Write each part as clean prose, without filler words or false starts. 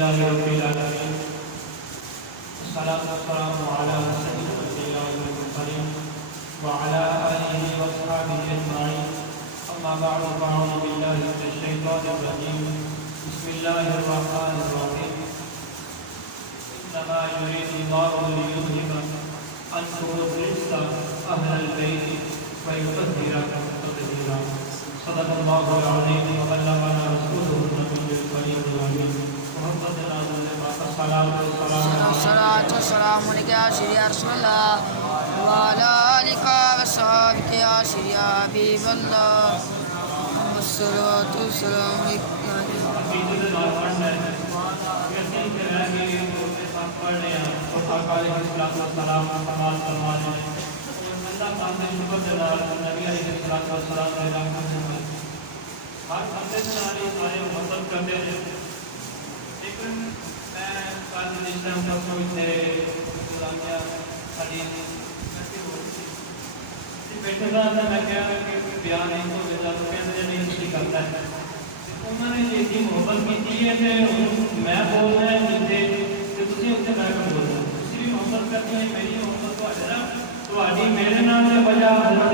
لله رب العالمين والصلاة والسلام على سيد الأنبياء والمرسلين وعلى آله وأصحابه أجمعين أما بعد فأعوذ بالله من الشيطان الرجيم بسم الله الرحمن الرحيم إنما يريد الله ليذهب عنكم الرجس أهل البيت ويطهركم تطهيرا صدق الله العظيم وبلغنا رسوله النبي الكريم الأمين محمد الصلاة والسلام عليك يا سيدي يا رسول الله وعلى آلك وصحبك يا سيدي يا حبيب الله الصلاة والسلام عليك لیکن میں کل جس ٹائم تک کوئی بیٹھے تھا میں کہا کہ بیان نہیں تو کہتے نہیں اچھی کرتا ہے انہوں نے یہ محبت کی ہے کہ میں بولنا ہے جتنے کہ تھی اتنے میں بولنا تھی بھی محبت کرتی ہیں میری محبت تھی میرے نام سے وجہ حضرت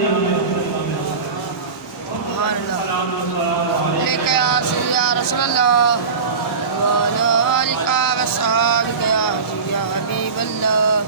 یا رسول اللہ وعلى آلك وصحبك يا سيدي يا حبيب الله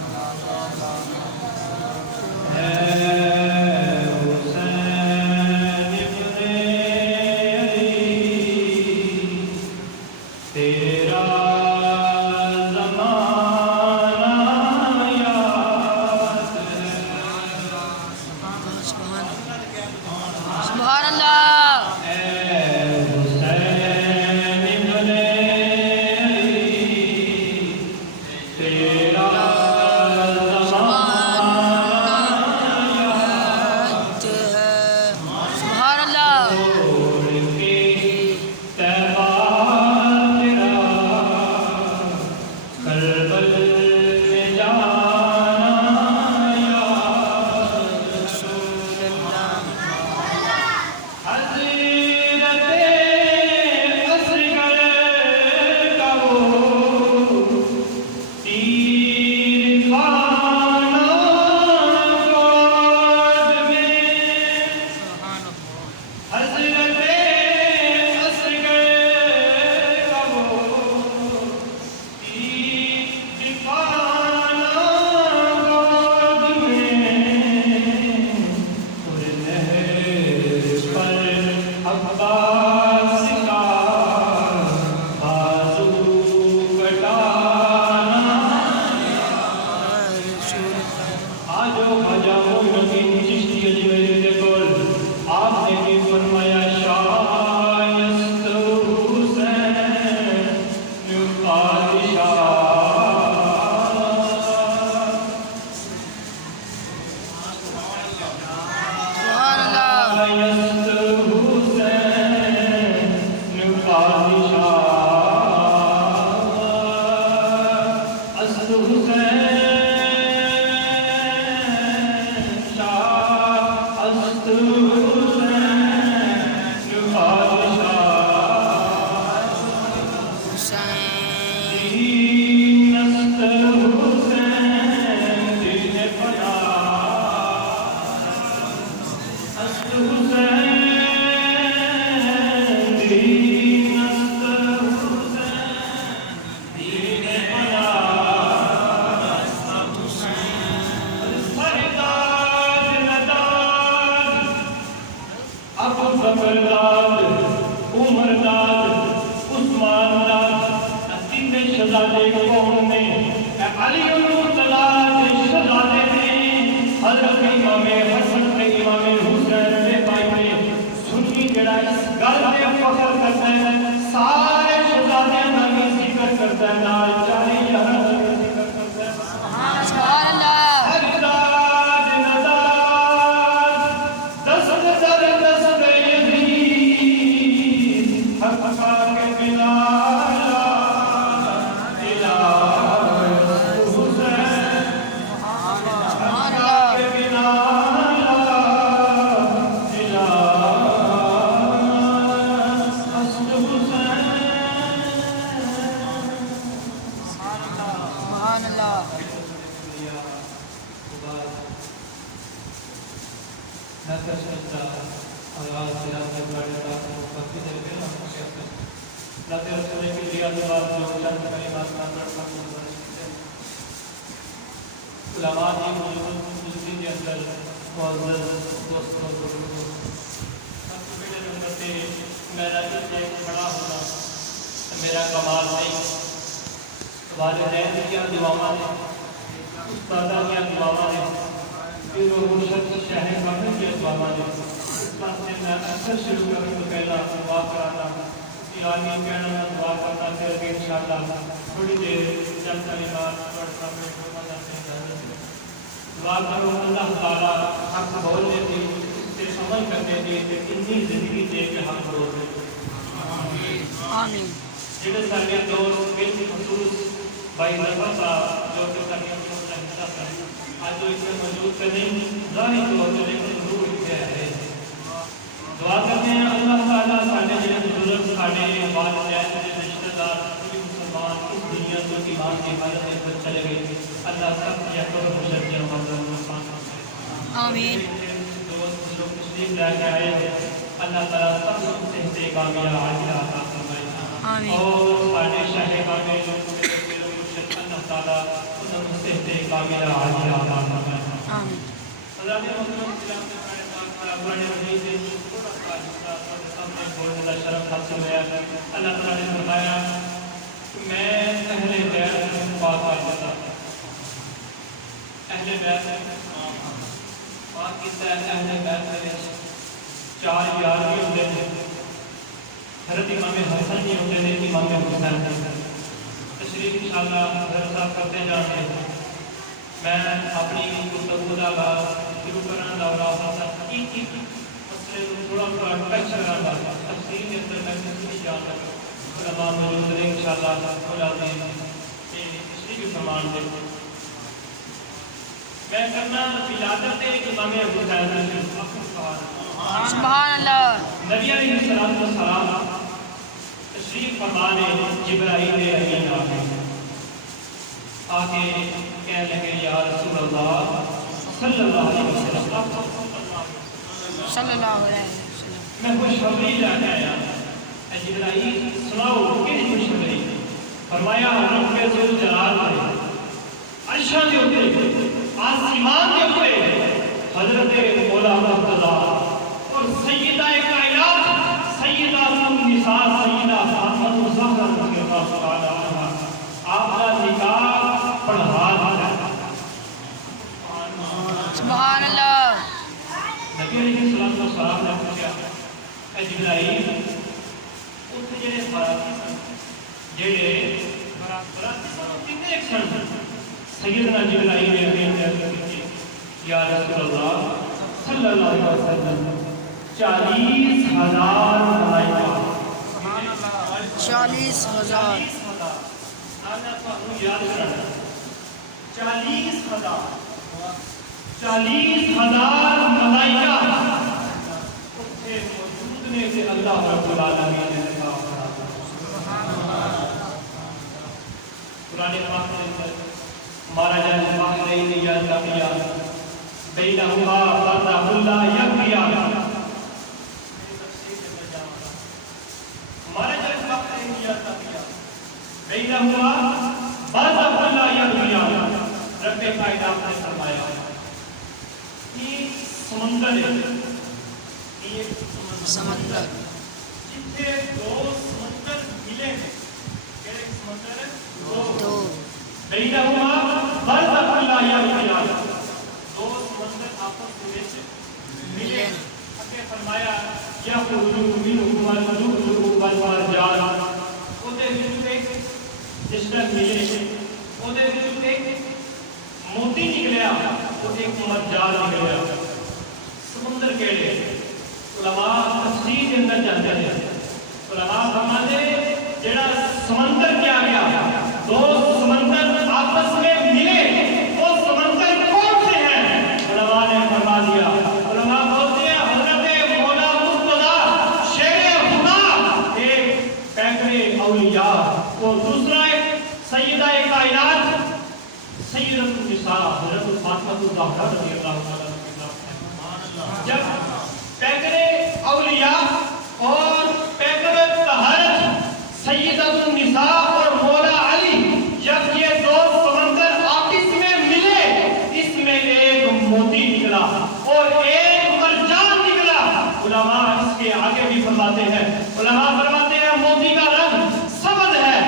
سبحان اللہ میرا کمال نہیں والدین کی دعاواں نے استادہ کی دعاواں نے پھر وہ مرشد شاہ کامل کی دعاواں نے اس بات سے میں اکثر شروع کروں تو پہلا دعا کرانا آمین کہنا دعا کرنا پھر کہ انشاءاللہ تھوڑی دیر چند کلمات پڑھنا میں دعا کرو اللہ تعالیٰ حق بولنے کی اس سے عمل کرنے کی اتنی زندگی دے کے حق بول رہے آمین جڑے سارے دوست بل خصوص بھائی رفا صاحب جو کہ سارے دوست کا حصہ تھا آج تو اس میں موجود تھے نہیں ظاہری طور پر لیکن ضرور کیا ہے دعا کرتے ہیں اللہ تعالیٰ سارے جڑے بزرگ سارے والدین کے رشتہ دار سبھی مسلمان اس دنیا کو ایمان کی حالت میں چلے گئے اللہ سب کی اکبر خوشیاں آمین دوست جو تشریف لے کے آئے ہیں اللہ تعالیٰ سب سے سے کامیاب عاجلہ عطا فرمائے اور سارے شاہ کامل جو اللہ تعالیٰ ان سے کامیاب عاجلہ عطا فرمائے آمین اللہ نے محترم اسلام کے قرآن مجید سے تھوڑا سا حصہ سامنے بولنے کا شرف حاصل ہوا اللہ تعالیٰ نے فرمایا کہ میں اہل بیت سے بات کرتا اہل بیت بات کیتا ہے اہل بیت میں چار یار بھی ہوتے ہیں حضرت امام حسن بھی ہوتے ہیں امام حسین تشریف انشاءاللہ حضرت صاحب کرتے جاتے ہیں میں اپنی گفتگو کا آغاز شروع کرنا اور ایک مسئلے کو تھوڑا ٹچ کرنا تفصیل کے اندر میں نہیں جان سکتا علماء موجود ہیں انشاءاللہ علماء تشریف فرمان دے میں کرنا ولادت امام حسین سبحان اللہ نبی علیہ السلام تشریف فرمانے جبرائیل امین آگے کہنے لگے یا رسول اللہ صلی اللہ علیہ وسلم صلی اللہ علیہ وسلم میں خوشخبری لانا آیا اے جبرائیل سناؤ کس خوشخبری فرمایا رب ذوالجلال نے عرشاں دے اوپر آسمان کے اوپر حضرت مولا مرتضیٰ اور سیدہ کائنات سیدہ النساء سیدہ فاطمہ الزہرا رضی اللہ تعالی عنہا آپ کا نکاح پڑھا دیا سبحان اللہ نبی علیہ السلام نے پوچھا اے جبرائیل اس جڑے باراتی سن جڑے باراتی سن کتنے ایک سن سیدنا جبرائیل نے عرض کی یا رسول اللہ صلی اللہ علیہ وسلم 40,000 ملائکہ 40,000 40,000 ملائکہ اسے موجود نے سے اللہ رب العالمین نے کہا قرآن پاک کے اندر مارا جائے البحرین یلتقیان بینہما برزخ لا یبغیان مارا جائے البحرین یلتقیان بینہما برزخ لا یبغیان رب کائنات نے فرمایا کہ سمندر ہے سمندر جتنے دو سمندر ملے ہیں کہنے سمندر ہے دو بینہما برزخ لا یبغیان دو سمندر آپس میں ملے اگے فرمایا یخرج منہما اللؤلؤ والمرجان اودے وچ جس طرح ملے اودے وچ ایک موتی نکلیا تو ایک مرجان نکلیا سمندر کیڑے علماء تفسیر کے اندر جاتے ہیں علماء فرماتے جڑا سمندر کیا گیا دو سمندر آپس میں ملے وہ سمندر کون سے ہیں علماء نے فرما دیا علماء بولتے ہیں حضرت مولا مرتضیٰ شیر خدا ایک پیکر اولیاء اور دوسرا ایک سیدہ کائنات सय्यदतुन निसा हज़रत फातिमा ज़हरा रज़ी अल्लाह ताला अन्हा। जब पैगरे औलिया और पैगरे तहरत सय्यदतुन निसा और मौला अली, जब ये दो समंदर आपस में मिले, इसमें एक मोती निकला और एक मरजान निकला। उलमा इसके आगे भी फरमाते हैं, उलमा फरमाते हैं मोती का रंग सफेद है।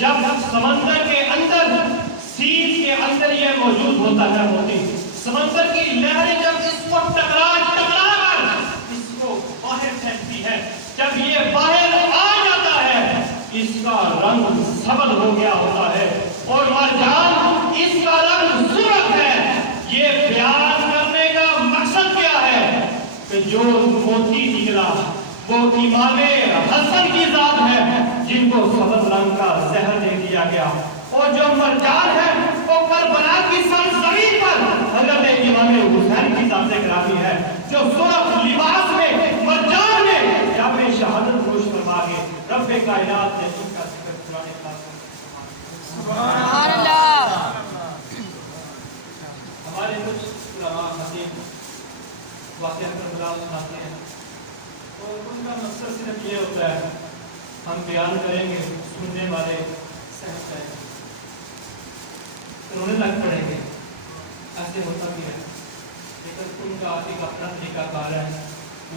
जब समंदर के अंदर सील के अंदर ये मौजूद होता है मोती, समंदर की लहरें जब इसको टकरा कर इसको बाहर फेंकती है, जब ये बाहर आ जाता है इसका रंग सफेद हो गया होता है और मरजान इसका रंग सुर्ख है। ये बयान करने का मकसद क्या है कि जो मोती निकला वो इमाम हसन की जात है जिनको सफेद रंग का जहर दे दिया गया, और जो मरजान है वो करबला की सरजमीन पर हजरत इमाम हुसैन की जात गिरामी है, जो सुर्ख लिबास में मरजान में जब शहादत नोश करवा के रब्बे कायनात ने उनका जिक्र कुरान पाक में सुभान अल्लाह। हमारे कुछ उलमा हकीम वाक़या करबला सुनाते हैं और उनका मकसद सिर्फ ये होता है हम बयान करेंगे, सुनने वाले सहज जाएंगे, रोने लग पड़ेंगे, ऐसे होता भी है। लेकिन उनका एक अपना तरीका कार है।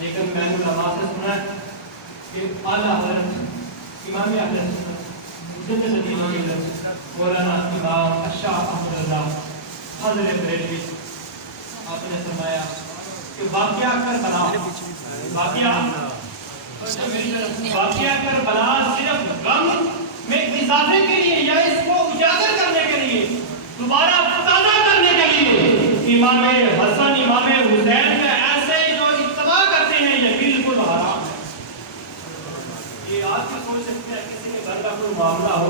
लेकिन मैंने उलमा से सुना कि आला हज़रत इमाम अहले सुन्नत जिंद नबी मौलाना इमाम अशाह अहमद रज़ा हज़रत बरेलवी आपने फरमाया कि वाक़या करबला सिर्फ गम में इजाफे के लिए या इसको उजागर करने के लिए, दोबारा ताज़ा करने के लिए इमाम हसन इमाम हुसैन में ऐसे जो इत्तबा करते हैं ये बिल्कुल हराम है। ये आप भी सोच सकते हैं किसी के घर का कोई मामला हो,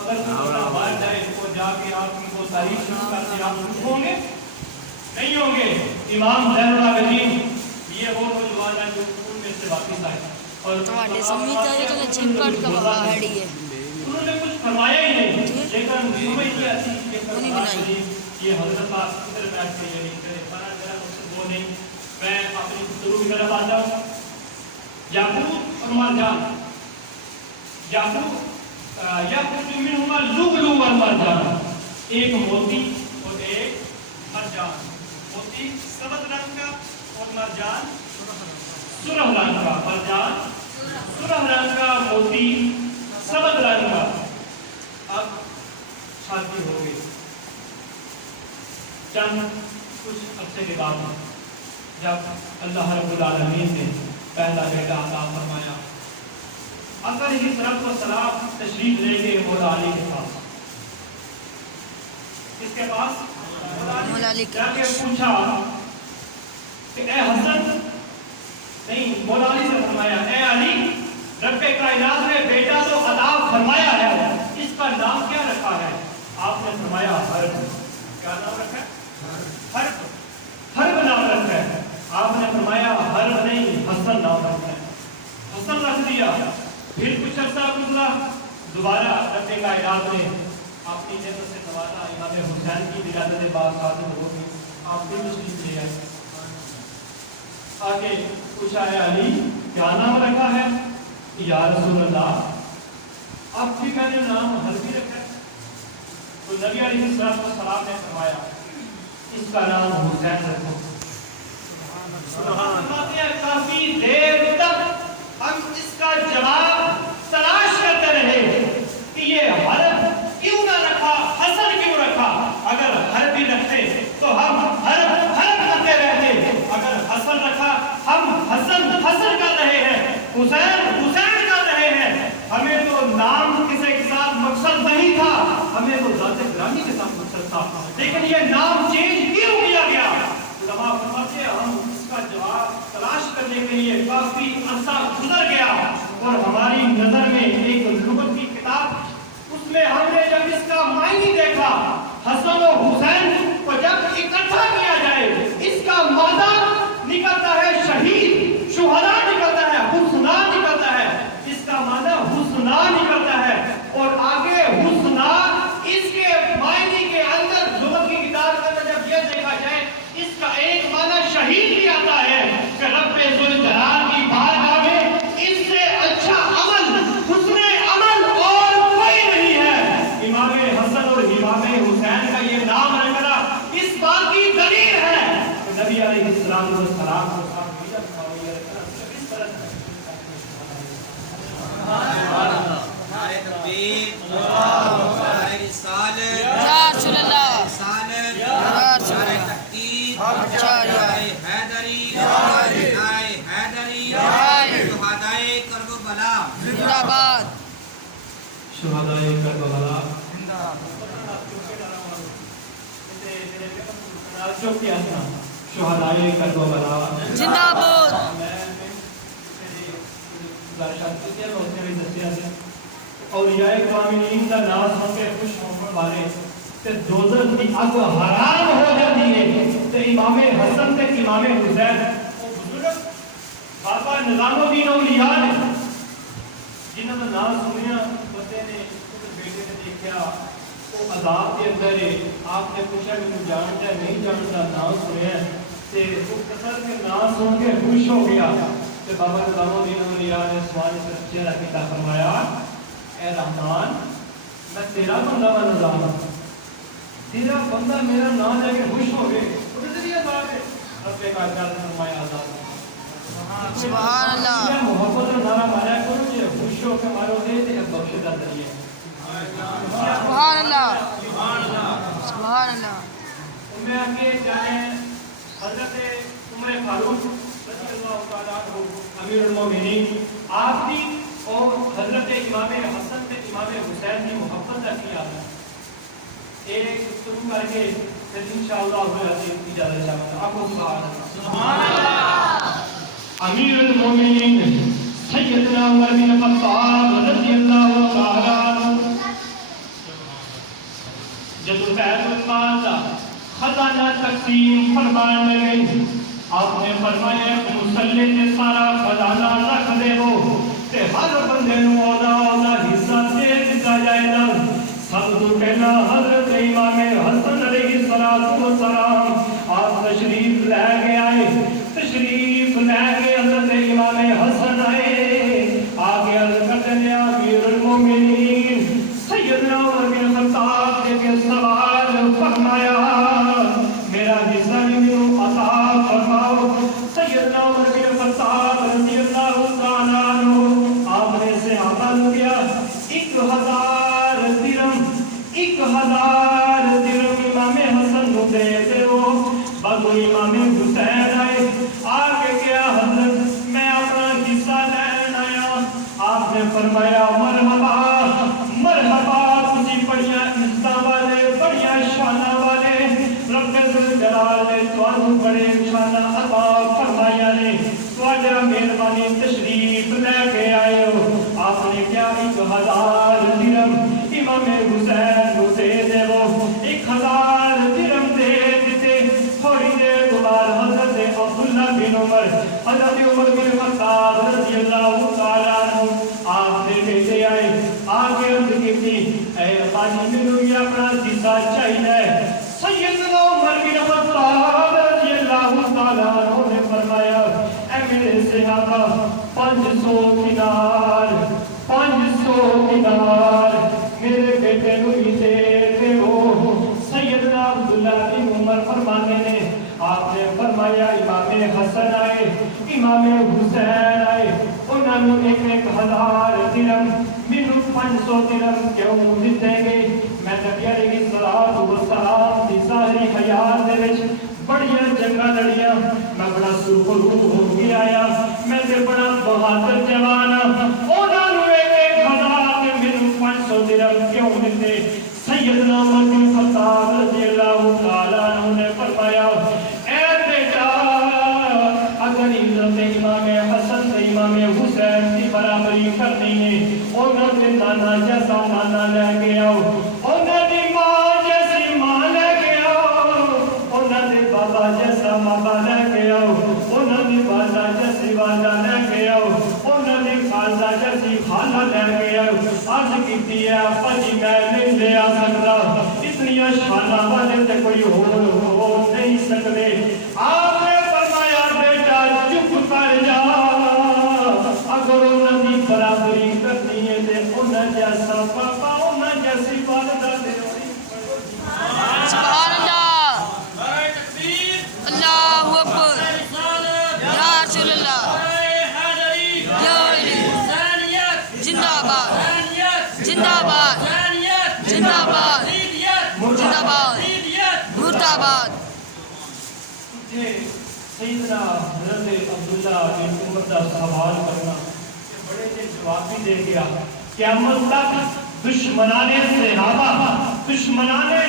अगर कोई बाहर जाए तो जाके आप उनको तारीफ शुरू करते आप खुश होंगे? नहीं होंगे। इमाम ज़ैनुल आबिदीन ये वो नौजवान है जो उनमें से वापस आए और ਤੁਹਾਡੇ ਸਮਝ ਆਏ तो चिपकट का बाहरी है उन्होंने कुछ फरमाया ही नहीं, लेकिन मुंबई की ऐसी उन्हीं बनाई ये हज़रत पाक की तरफ बैठ के ये नहीं करे, पर मेरा मकसद वो नहीं। मैं अपनी गुफ्तगू की तरफ आता हूँ। याकूत और मरजान, याकूत मिनहुमा लुअलु व मरजान, एक मोती और एक मरजान। मोती सफेद रंग का और मरजान सुर्ख रंग का। मरजान सुर्ख रंग का, मोती सफेद रंग का। अब शादी हो गई, चंद कुछ अरसे के बाद जब अल्लाह रब्बुल आलमीन ने पहला बेटा अता फरमाया, अगर ही तरफ को सलाम तशरीफ लेके मौला अली के पास, किसके पास? मौला अली के जाके पूछा कि ए हसन, नहीं मौला अली से फरमाया ए अली, रब्बे कायनात ने बेटा तो अता फरमाया है, इसका नाम क्या रखा है? आपने फरमाया हर्ब। क्या नाम रखा है? हर्ब। हर्ब नाम रखा है। आपने फरमाया हर्ब नहीं, हसन नाम रखा है। हसन रख दिया। फिर कुछ अर्सा गुजरा, दोबारा रब्बे कायनात ने अपनी जन्नत से नवाजा, इमाम हुसैन की विलादत बाद हासिल हो गई, आप भी तशरीफ ले आए। आगे पूछा है अली क्या नाम रखा है? या रसूल अल्लाह, आपकी मैंने नाम हर्बी रखा है। तो नबी अलैहिस्सलाम ने फरमाया इसका नाम हुसैन रखो। काफी देर तक हम इसका जवाब तलाश करते रहे कि ये हर्ब क्यों ना रखा, हसन क्यों रखा। अगर हर्ब भी रखते तो हम हर्ब करते रहते, अगर हसन रखा हम हसन कर रहे हैं, हुसैन कर रहे हैं। हमें तो नाम किसी के साथ मकसद नहीं था, हमें तो ज़ात गिरामी के साथ मकसद था, लेकिन ये नाम चेंज क्यों किया गया? उलमा फरमाते हैं हम इसका जवाब तलाश करने के लिए काफी अरसा गुजर गया और हमारी नजर में एक लुगत की किताब, उसमें हमने जब इसका मायने देखा, हसन और हुसैन को जब इकट्ठा किया जाए, इसका मादा निकलता है शहीद, शुहदा निकलता है, हुस्ना निकलता है, इसका मादा हुस्ना निकलता है और आगे हुस्ना इसके मायने के अंदर زندہ باد شہدائے کربلا شہدائے کربلا زندہ باد اولیاء کاملین دا نام سن کے خوش ہونے والے تے دوزخ دی اگ حرام ہو جاتی ہے تے امام حسن تے امام حسین وہ بزرگ بابا نظام الدین اولیاء نے جنہاں دا نام سنیا بندے نے بیٹے نے دیکھا وہ عذاب کے اندر ہے آپ نے پوچھا کہ میں جانتا ہے نہیں جانتا نام سنیا تے وہ قصر کے نام سن کے خوش ہو گیا تے بابا نظام الدین اولیاء نے سوال سے چہرہ کیتا فرمایا اے رحمان میں تیرا بندہ و نظام تیرا بندہ میرا نام لے کے خوش ہو گئے رب کائنات نے فرمایا آزاد سبحان اللہ محبت کا نعرہ مارا کرو یہ خوش ہو کے مارو گے تے بخشش دا ذریعہ سبحان اللہ سبحان اللہ میں آگے جانے حضرت عمر فاروق رضی اللہ تعالیٰ عنہ امیر المومنین آپ کی اور حضرت امام حسن تے امام حسین کی محبت کا کیا ہے ایک گفتگو کر کے پھر انشاءاللہ اجازت چاہتا ہوں آپ کو سبحان اللہ امیر المومنین سیدنا عمر بن خطاب رضی اللہ تعالیٰ عنہ جب بیت المال کا خزانہ تقسیم فرمانے لگے آپ نے فرمایا کہ مسلح سے سارا خزانہ رکھ دے وہ تے ہر بندے نو اولا حصہ دے دتا جائے گا سب تو پہلا حضرت امام حسن علیہ السلام آپ تشریف لے کے آئے حضرت امام حسن آئے آگے عرض کرتے ہیں امیر المومنین سیدنا عمر بن خطاب کے سوال فرمایا میرا حصہ بھی عطا فرماؤ سیدنا عمر بن خطاب رضی اللہ تعالیٰ عنہ آپ نے صحابہ کو کیا 1000 درہم امام حسن کو دے دو بگو امام حسین آئے آگے کیا حضرت میں اپنا حصہ لین آیا آپ نے فرمایا مرحبا تجھے بڑیاں عزتاں والے بڑیاں شانہ والے رب ذوالجلال نے تانوں بڑے شانہ عطا فرمایا نے تواڈا مہربانی تشریف لے کے آئے ہو آپ نے کیا 1000 درہم امام حسین کو دے دے وہ 1000 درہم دے دیتے تھوڑی دیر بعد حضرت عبداللہ بن عمر حضرت عمر بن خطاب رضی اللہ تعالیٰ عنہ آپ نے بیٹے آئے آگے عرض کی اے خاجی منو یہ اپنا حصہ چاہیے سیدنا عمر بن خطاب رضی اللہ تعالیٰ عنہ نے فرمایا اے میرے صحابہ 500 دینار میرے بیٹے نو ہی دے ہو سیدنا عبداللہ بن عمر فرمانے نے آپ نے فرمایا امام حسن آئے امام حسین آئے انہوں نے 1000 درہم مینو 500 درہم کیوں دیتے گے میں نبی علیہ السلام کی ظاہری حیات دے وچ بڑیاں جنگاں لڑیاں میں بڑا سرخروح ہو کے آیا میں تے بڑا بہادر جوان انہوں نے 1000 مینو 500 درہم کیوں دیتے سیدنا عمر بن خطاب رضی اللہ تعالیٰ عنہ نے فرمایا اے بیٹا اگر عزت امام حسن سے امام حسین کی برابری کرنی ہے انہوں نے نانا جیسا نانا لے کے آؤ انہوں نے ماں جیسی ماں لے کے آؤ انہوں نے بابا جیسا بابا لے کے آؤ انہوں نے والدہ جیسی والدہ لے کے آؤ انہوں نے خالدہ جیسی خالہ لے کے آؤ آج کی ہے آپا جی میں نہیں لے آ سکتا اتنی شانہ والے تے کوئی ہو نہیں سکتے آپ نے فرمایا بیٹا چپ کر جا اگر انہوں نے برابری کرنی ہے تے انہوں جیسا پاپا انہوں جیسی والدہ دے سبحان اللہ اللہ اکبر یا رسول اللہ یا علی زندہ باد زندہ باد زندہ باد زندہ باد مرد آباد سیدنا حضرت عبداللہ بن عمر کا سوال کرنا बड़े से जवाब भी दे गया, क़यामत तक दुश्मनाने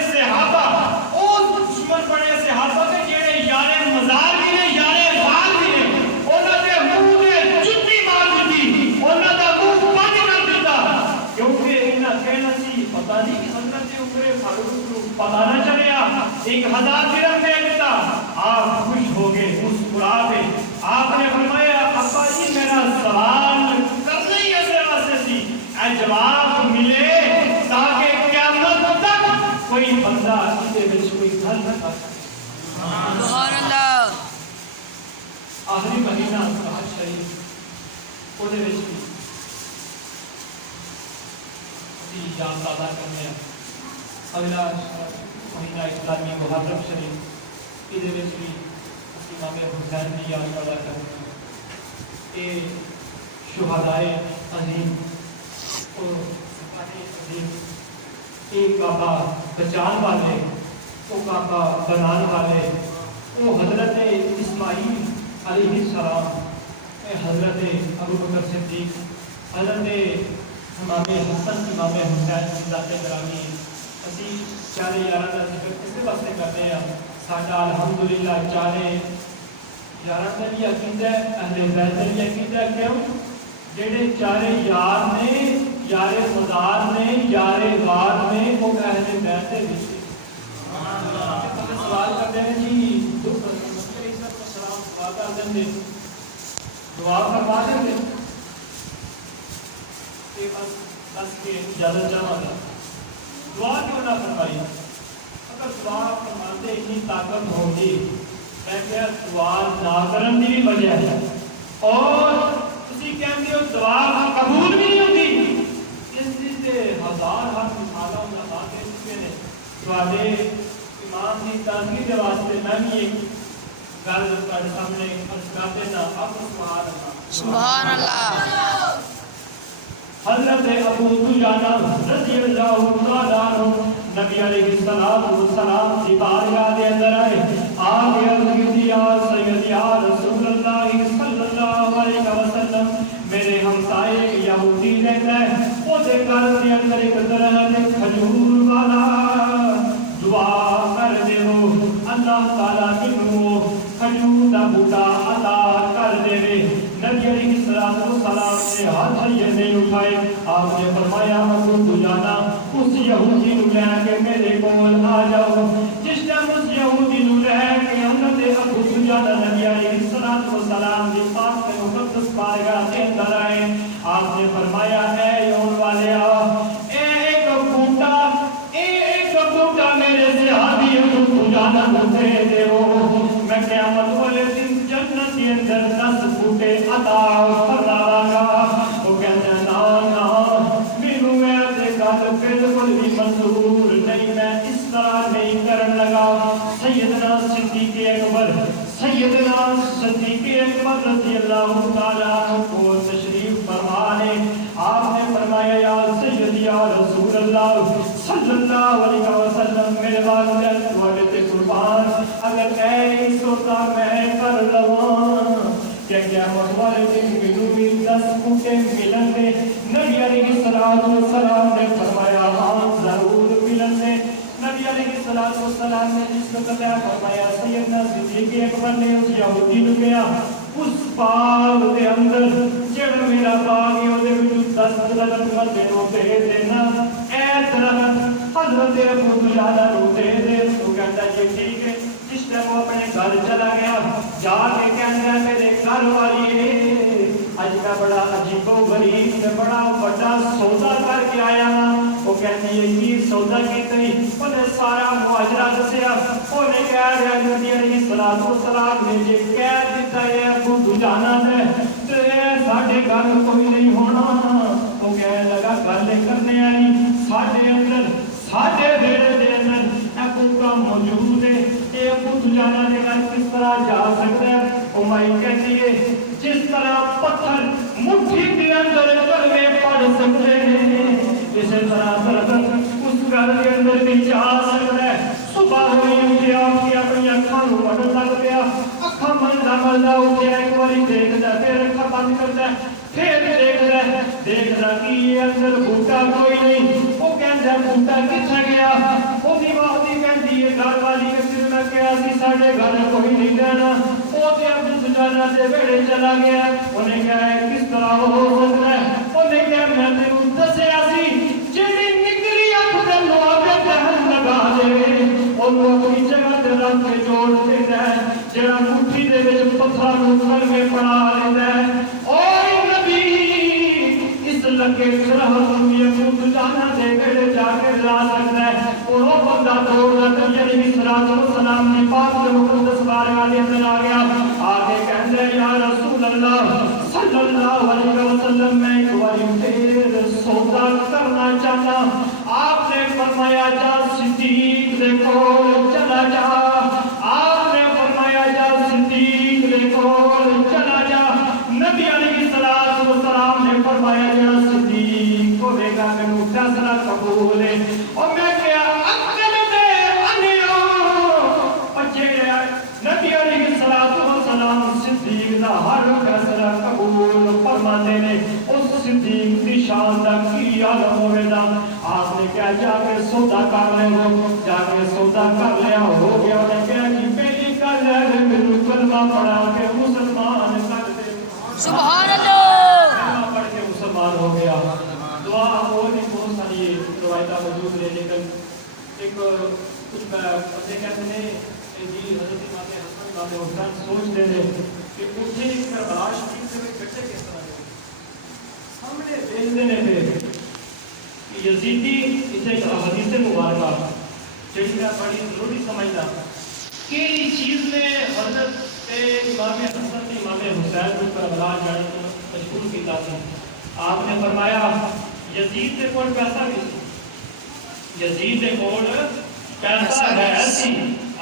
सहाबा ओ दुश्मन बने सहाबा के जेड़े यारे मज़ार भी ने यारे गाल भी ने उन्हां दे मुंह ते जुत्ती मार दी, उन्हां दा मुंह बंद कर दिता, क्योंकि इन्हां कहना सी पता नहीं कि हज़रत उमर फारूक को पता न चलिया 1000 दिरहम दे दिता। आप खुश हो गए, मुस्कुरा गए। आपने फरमाया अब्बा जी मेरा सवाल करना ही ऐसे वास्ते सी जवाब मिले ताकि क़यामत तक कोई बंदा इसके विच कोई गल न कर सके। सुभान अल्लाह। आखिरी महीना कहा शरीफ ओदे विच भी सी जान दादा करने अगला महीना इस्लामी मुहर्रम शरीफ इहदे विच भी इमाम हुसैन की याद ताज़ा करने ये शुहदाए अज़ीम और अज़ीम एक काबा बचाने वाले वो काबा बनाने वाले वो हज़रत इस्माईल अलैहिस्सलाम हज़रत अबू बकर सिद्दीक़ हज़रत इमाम हसन इमाम हुसैन ज़ाते ग्रामी असी चारे यारां दा जिक्र किस वास्ते करते हैं। साडा अल्हम्दुलिल्लाह चारे यारां दा भी अकीदा है, अहले बैत दा भी अकीदा है। क्यों जेड़े चारे यार ने यारे मज़ार ने यारे गार ने वो अहले बैत दे विच सवाल करते हैं जी सलाम कर देंगे दुआ करवा देंगे बस के इजाजत चाहूँगा दुआ क्यों ना फरमाई। अगर दुआ फरमाते इतनी ताकत होगी मैं क्या दुआ ना करन की भी वजह है और तुसी कहते हो दुआ कबूल भी नहीं होती। इसलिए ते हजार मिसालां लगाते चुके ने तुहाडे इमाम की ताज़गी के वास्ते मैं भी एक गल तुहाडे सामने अर्ज कर देना। अब सुभान अल्लाह। हज़रत अबू दुजाना रज़ियल्लाहु तआला अन्हु नबी अलैहिस्सलातु वस्सलाम की बारगाह के अंदर आए आगे अर्ज़ की या सय्यद या रसूलल्लाह सल्लल्लाहु अलैहि वसल्लम मेरे हमसाए यहूदी रहता है ओदे घर के अंदर एक दरख्त खजूर वाला दुआ कर देवो अल्लाह ताला किन्नू खजूर दा बूटा अता कर देवे। नबी अलैहिस्सलातु वस्सलाम ने हाथ ये नहीं उठाए। आपने फरमाया अबू दुजाना उस यहूदी नु लेके मेरे कोल आ जाओ। जिस टाइम उस यहूदी नु लेके हज़रत अबू दुजाना नबी अलैहिस्सलातु वस्सलाम की पाक से मुकद्दस बारगाह के अंदर आए। आपने फरमाया है यौन वाले एक बूटा मेरे सहाबी अबू दुजाना को दे देओ। मैं क़यामत वाले दिन जन्नत के अंदर 10 बूटे अता फरमाऊंगा। वो कहते ना ना मैनू ऐसे गल बिल्कुल भी मंजूर नहीं, मैं इस तरह नहीं करन लगा। सैयदना सिद्दीक़ अकबर रज़ियल्लाहु ताला को तशरीफ फरमा ले। आपने फरमाया या सैयदी या रसूल अल्लाह सल्लल्लाहु अलैहि वसल्लम मेरे वालिदैन तुम्हारे ते कुर्बान अगर ऐ सोता मैं कर लवां क्या क़यामत वाले दिन मैनू भी 10 बूटे मिलेंगे। नबी अलैहिस्सलातु वस्सलाम ने फरमाया हाँ जरूर मिलेंगे। नबी अलैहिस्सलातु वस्सलाम ने जिस वक्त फरमाया सैयदना सिद्दीक़ अकबर ने उस यहूदी को कहा उस बाग के अंदर जेड़ा मेरा बाग है ਉਹਦੇ ਵਿੱਚ 10 दरख्त मरदे ਨੂੰ दे देना। ए दरख्त हज़रत अबू दुजाना को दे दे। वो कहता जी ठीक है। जिस टाइम वो अपने घर चला गया जाके कहता मेरे घर वाली अज मैं बड़ा अजीबो गरीब से बड़ा बड़ा सौदा करके आया हाँ। वो कहती है की सौदा की उन्हें सारा मुआजरा दसिया। उन्हें कह रहा नबी अलैहिस्सलातु वस्सलाम ने जे कह दिता है अबू दुजाना ने ते साडे घर कोई नहीं होना। वो कह लगा गल करने आई साडे अंदर साडे बेड़े दे अंदर अबू का मौजूद है। ये अबू दुजाना ने घर किस तरह जा सकता है। ओ माई कहती है जिस तरह पत्थर मुट्ठी के अंदर कलमे पढ़ सकते हैं इसी तरह दरख्त उस घर के अंदर भी जा सकता है। सुबह हुई उठे आपकी अपनी अखा पढ़न लग गया। अखा मलदा मलदा उठे एक बारी देखता फिर अखा बंद करता फिर देखता देखदा कि अंदर बूटा कोई नहीं। वो कहंदा बूटा कित्थे गया? ओदी वादी कहंदी है घर वाली के सिर में क्या सी साडे घर कोई नहीं रहना। वो ते अब्दुल सुजाना दे वेड़े चला गया। उन्हें कहा किस तरह हो सकता है? उन्हें कहा मैं तेनू दस्या सी जेड़ी निकली अख दे लोग दहन लगा दे ओनू अपनी जगह ते रख के जोड़ देता है। जेड़ा मुट्ठी दे विच पत्थर नू कर के पड़ा लेंदा है। ओ नबी इस लगे सरह यकूब जाना दे वेड़े जाके ला सकता है। और वो बंदा दौड़दा ते नबी सल्लल्लाहु अलैहि वसल्लम ने पाक के मुकद्दस बारगाह दे अंदर आ गया। आके कहंदे या रसूल अल्लाह सल्लल्लाहु अलैहि वसल्लम मैं एक बारी फिर सौदा करना चाहता। आपने फरमाया जा सिद्दीक दे कोल चला जा। आपने फरमाया जा सिद्दीक दे कोल चला जा। नबी अलैहिस्सलातु वस्सलाम ने फरमाया जा सिद्दीक को देगा मैनू फैसला कबूल है। और मैं क्या अकल दे अन्यो बच्चे नबी अलैहिस्सलातु वस्सलाम सिद्दीक दा हर फैसला कबूल फरमाते ने। उस सिद्दीक दी शान दा की आलम होवेगा। आपने क्या जाके सौदा कर ले हो जाके सौदा कर लिया हो गया। उन्हें कहा कि पहली गल है मैनू कलमा पढ़ा के मुसलमान कर दे। सुभान अल्लाह। कलमा पढ़ के मुसलमान हो गया। दुआ और भी बहुत सारी रिवायत मौजूद है लेकिन एक कुछ बंदे कहते हैं जी हज़रत इमाम हसन इमाम हुसैन सोचते थे कि उठे करबला शरीफ से कट्टे किस तरह के सामने देखते ने थे कि यजीदी इसे एक हदीस मुबारक जेड़ी मैं बड़ी जरूरी समझदा कि चीज ने हजरत इमाम हसन इमाम हुसैन को करबला जाने को मजबूर किया था। आपने फरमाया यजीद के कोल पैसा भी यजीद के कोल पैसा है सी।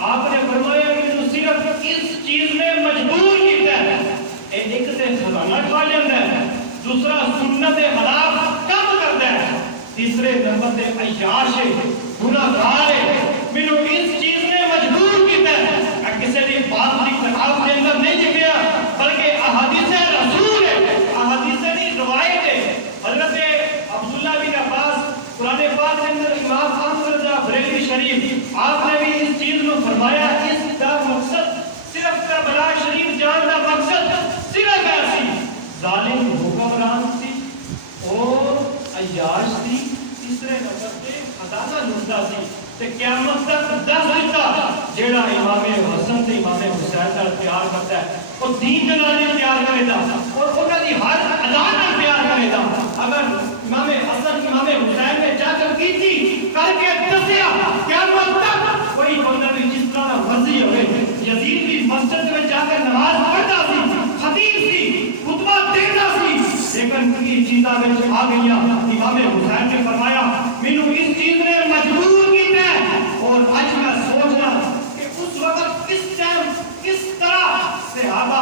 आपने फरमाया कि सिर्फ इस चीज ने मजबूर किया है। एक ते खजाना खा लेंदा है, दूसरा सुन्नत के खिलाफ काम करता है, तीसरे नंबर पे अय्याश है, गुनाहगार है। मैनू इस चीज ने मजबूर किया है। किसी ने बात की किताब के अंदर नहीं लिखा बल्कि अहादीस रसूल है, अहादीस की रिवायत है। हजरत अब्दुल्लाह बिन अब्बास कुरान पाक के अंदर इमाम अहमद रज़ा बरेलवी शरीफ आपने भी इस चीज को फरमाया। इसका मकसद सिर्फ करबला शरीफ जान का मकसद सिर्फ ऐसी जालिम हुक्मरान सी और अय्याश सी, तीसरे नंबर पे खजाना लुटदा सी ते क़यामत तक दस दिता जेड़ा इमाम हसन ते इमाम हुसैन का प्यार करता है और दीन के नाल प्यार करेगा और उन्हां दी हर अदा नाल प्यार करेगा। अगर इमाम हसन इमाम हुसैन ने जाकर कीती करके दसिया क़यामत तक कोई बंदा भी जिस तरह मर्जी होवे यजीद की मस्जिद में जाकर नमाज पढ़ता सी, खतीब सी, खुतबा देता सी, लेकिन की चीज़ा में आ गईया। इमाम हुसैन ने फरमाया मैनू इस चीज ने मजबूर किया है। और आज मैं सोचना कि उस वक्त किस टाइम किस तरह सहाबा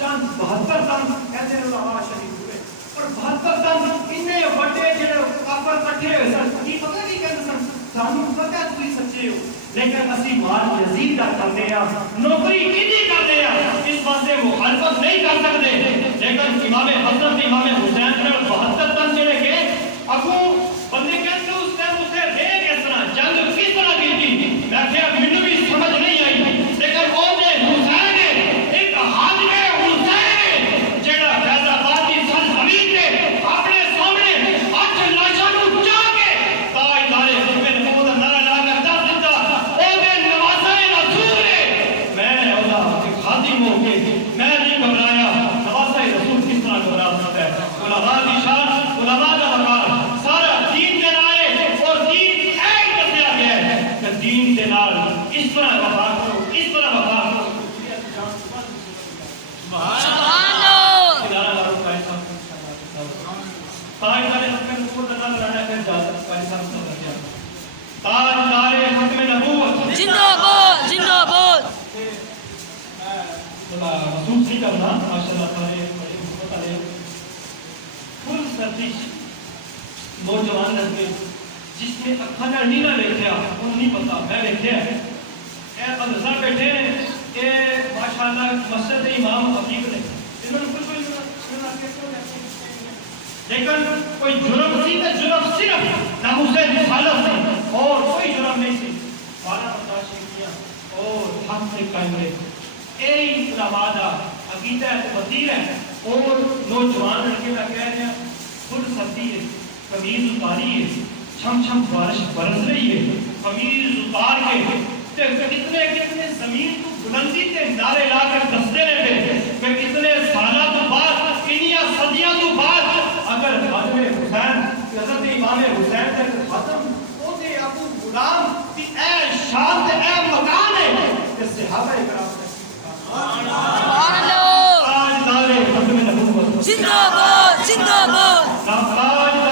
चंद 72 तन कहते हैं उलमा शरीफ हुए और 72 तन इन्ने बड़े जेड़े काफर इकट्ठे हुए सन की पता नहीं कहते सन सानू पता तुसी सच्चे हो लेकिन असी माल यजीद का करते हैं, नौकरी किदी करते हैं, इस वास्ते मुखालफत नहीं कर सकते। लेकिन इमाम हसन इमाम हुसैन ने 72 तन जेड़े के अगू बंदे कहते उस टाइम उसे रे किस तरह जंग किस तरह की थी। मैं क्या मैनू भी समझ नहीं आई लेकिन वो ने हुसैन ने एक हाजिर हुसैन ने जेड़ा फैजाबाद की सरजमीन पे अपने सामने 8 लाशां नु जाके ताजदारे हुसैन को नारा लगा दस दिता ओ दे नवाज़े रसूल ने मैं ओदा एक खादिम हो के मैं नहीं घबराया। नवाज़े रसूल किस तरह घबरा सकता है? उलमा की शान उलमा का वकार सारा दीन के नारे और दीन एक दसिया गया है कि दीन के नाल इस तरह वफा करो, इस तरह वफा करो। सुभान अल्लाह। इदारा लाओ भाई साहब ताजदारे हक़ को लगा लड़ाना फिर जा भाई साहब से कर दिया ताजदारे हक़ में नबूवत जिंदाबाद जिंदाबाद। महसूस नहीं करना माशाल्लाह तारे बड़े हुकूमत वाले फुल सर्दिश नौजवान लड़के जिसने अखा नाल नहीं ना देखा उन्हें नहीं पता मैं देखा ए अफसर बैठे ए माशाल्लाह मस्जिद इमाम हबीब ने इन्होंने कुछ لیکن کوئی جرم سی تو جرم صرف ناموس رسالت سی اور کوئی جرم نہیں سی بارہ برداشت کیا اور حق سے قائم رہے یہی علماء دا عقیدہ ہے وزیر ہے اور نوجوان لڑکے میں کہہ رہے ہیں خود سردی ہے قمیض اتاری ہے چھم چھم بارش برس رہی ہے قمیض اتار کے کتنے کتنے زمین کو بلندی سے نعرے لا کر دستے رہتے کہ کتنے سالہ تو بعد انیا صدیاں تو بعد اگر حضرت حسین حضرت امام حسین سے ختم ہوتے ابو غلام کی اے شان تے اے مکان ہے کہ صحابہ کرام نے سبحان اللہ آج نعرے ختم نبوت زندہ باد تاج